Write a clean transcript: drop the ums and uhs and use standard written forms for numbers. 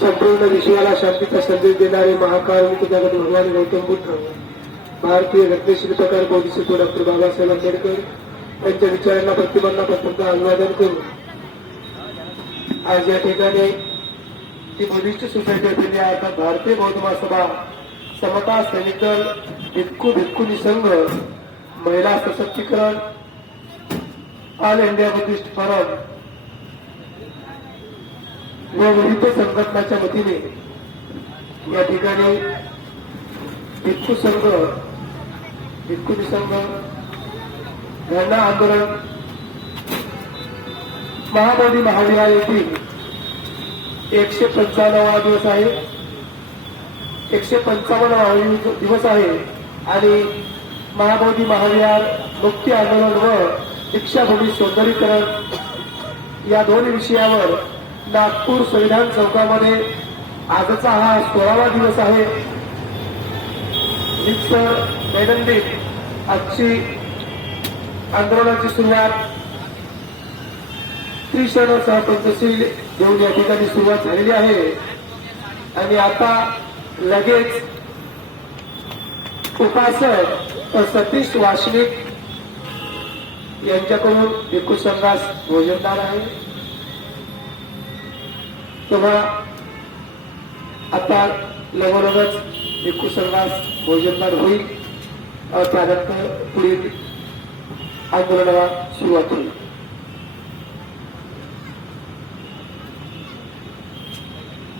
संपूर्ण विश्वाला शांतीचा संदेश देणारे महाकारुणिक जगत भगवान गौतम बुद्ध, भारतीय घटनेशिल्पकार बोधिसत्व डॉक्टर बाबासाहेब आंबेडकर यांच्या विचारांना प्रतिमांना प्रथमतः अभिवादन करून आज या ठिकाणी ती बुद्धिस्ट सोसायटी असलेली अर्थात भारतीय बौद्ध महासभा, समता सैनिक दल, भिक्खू संघ, महिला सशक्तीकरण, ऑल इंडिया बुद्धिस्ट फोरम व विविध संघटनाच्या वतीने या ठिकाणी भिक्खू संघ धरणा आंदोलन महाबोधी महाविहार येथील 155वा दिवस आहे, 155वा दिवस आहे आणि महाबोधी महाविहार मुक्ती आंदोलन व दीक्षाभूमी सौंदर्यीकरण या दोन विषयावर नागपूर संविधान चौकामध्ये आजचा हा 16वा दिवस आहे. दैनंदिन आजची आंदोलनाची सुरुवात त्रिशरण सह पंचशील घेऊन या ठिकाणी सुरुवात झालेली आहे आणि आता लगेच उपासक सतीश वासनिक यांच्याकडून भिक्खू संघास भोजनदान आहे. तेव्हा आता लगोलगच भिक्खू संघास भोजनदान होईल. त्यानंतर पुढील आंदोलनाला सुरुवात होईल.